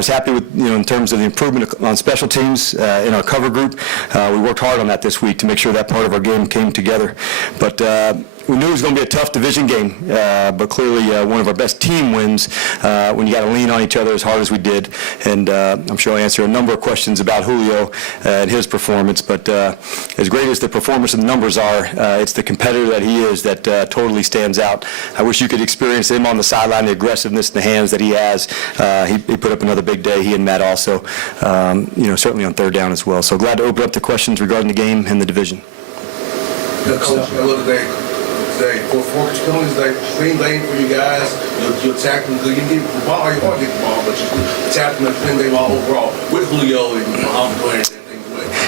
was happy with, in terms of the improvement on special teams in our cover group. We worked hard on that this week to make sure that part of our game came together. But we knew it was going to be a tough division game, but clearly one of our best team wins when you got to lean on each other as hard as we did. And I'm sure I'll answer a number of questions about Julio and his performance. But as great as the performance and the numbers are, it's the competitor that he is that totally stands out. I wish you could experience him on the sideline, the aggressiveness in the hands that he has. He put up another big day, he and Matt also, certainly on third down as well. So glad to open up the questions regarding the game and the division. Coach, for focus penalties, like clean lane for you guys, you're attacking good. You get the ball, you want to get the ball, but you attacking the clean lane ball overall with Julio and Muhammad playing.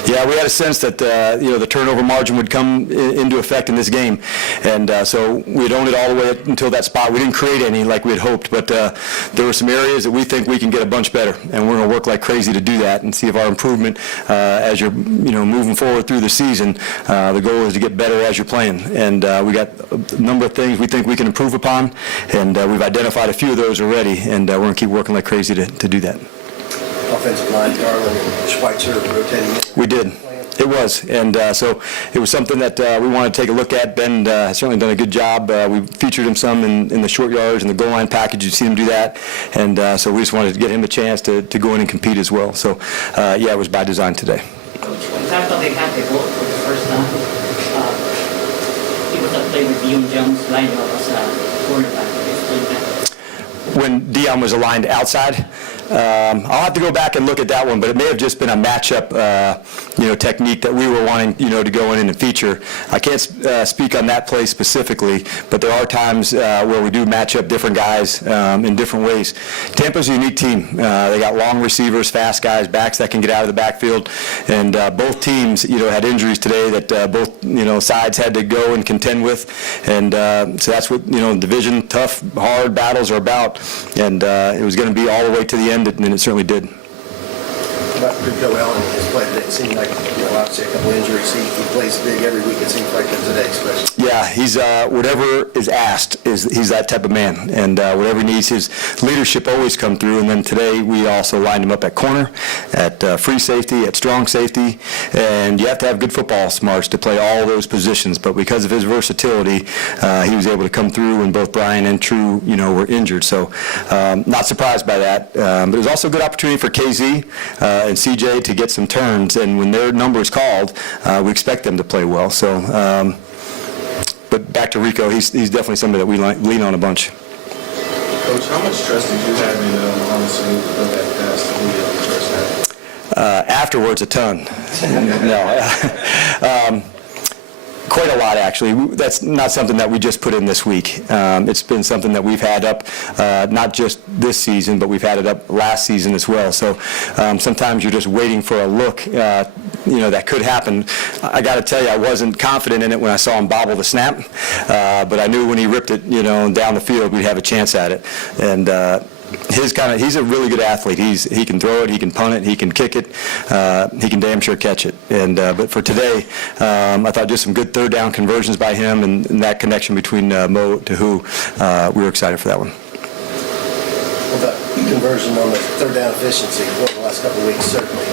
Yeah, we had a sense that the turnover margin would come into effect in this game, and so we had owned it all the way until that spot. We didn't create any like we had hoped, but there were some areas that we think we can get a bunch better, and we're going to work like crazy to do that and see if our improvement as you're moving forward through the season. The goal is to get better as you're playing, and we got a number of things we think we can improve upon, and we've identified a few of those already, and we're going to keep working like crazy to do that. Offensive line, Garland and Schweitzer rotating. We did. It was, and so it was something that we wanted to take a look at. Ben has certainly done a good job. We featured him some in the short yards and the goal line package. You've seen him do that, and so we just wanted to get him a chance to go in and compete as well. So, it was by design today. Coach, when Tampa they got the goal for the first time, he was playing with Dion Jones lining up as a quarterback. When Dion was aligned outside, I'll have to go back and look at that one, but it may have just been a matchup, technique that we were wanting, to go in and feature. I can't speak on that play specifically, but there are times where we do match up different guys in different ways. Tampa's a unique team. They got long receivers, fast guys, backs that can get out of the backfield, and both teams, had injuries today that both, sides had to go and contend with, and so that's what, division, tough, hard battles are about, and it was going to be all the way to the end, and it certainly did. About Rico Allen, his play today, it seemed like, obviously a couple injuries. He plays big every week, it seems like today especially. Yeah, he's whatever is asked, he's that type of man, and whatever he needs, his leadership always come through, and then today we also lined him up at corner, at free safety, at strong safety, and you have to have good football smarts to play all those positions, but because of his versatility, he was able to come through when both Brian and True, were injured, so not surprised by that, but it was also a good opportunity for KZ and CJ to get some turns, and when their number is called, we expect them to play well. So, but back to Rico, he's definitely somebody that we lean on a bunch. Coach, how much trust did you have in Muhammad Sanu to go that pass to Julio in the first half? Afterwards, a ton. No. Quite a lot, actually. That's not something that we just put in this week. It's been something that we've had up not just this season, but we've had it up last season as well. So sometimes you're just waiting for a look, that could happen. I got to tell you, I wasn't confident in it when I saw him bobble the snap, but I knew when he ripped it, down the field, we'd have a chance at it. And he's a really good athlete. He can throw it, he can punt it, he can kick it, he can damn sure catch it. And but for today, I thought just some good third down conversions by him, and that connection between Mo to who, we were excited for that one. Well, the conversion on the third down efficiency for the last couple of weeks certainly.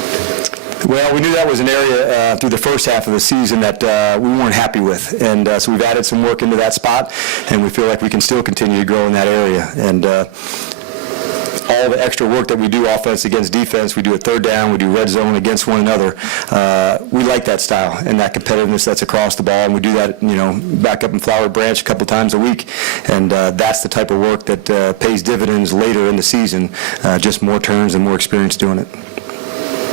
Well, we knew that was an area through the first half of the season that we weren't happy with, and so we've added some work into that spot, and we feel like we can still continue to grow in that area. And all the extra work that we do offense against defense, we do at third down, we do red zone against one another. We like that style and that competitiveness that's across the ball, and we do that, back up in Flower Branch a couple times a week, and that's the type of work that pays dividends later in the season, just more turns and more experience doing it.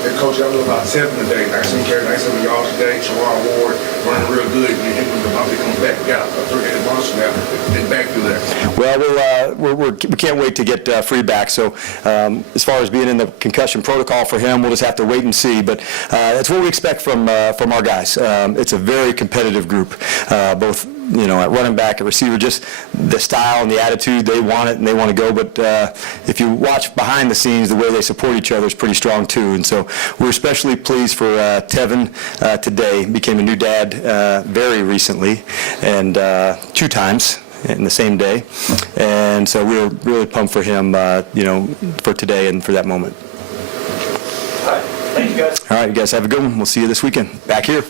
And Coach, I was about 7 today, 19 carries, 97 yards today. Sherrod Ward running real good. You hit him about to come back. We got a 3-headed monster now. Then back through there. Well, we can't wait to get free back. So as far as being in the concussion protocol for him, we'll just have to wait and see. But that's what we expect from our guys. It's a very competitive group, both at running back, at receiver, just the style and the attitude, they want it and they want to go. But if you watch behind the scenes, the way they support each other is pretty strong too. And so we're especially pleased for Tevin today. Became a new dad very recently, and 2 times. in the same day. And so we were really pumped for him, for today and for that moment. All right. Thank you, guys. All right, you guys have a good one. We'll see you this weekend. Back here.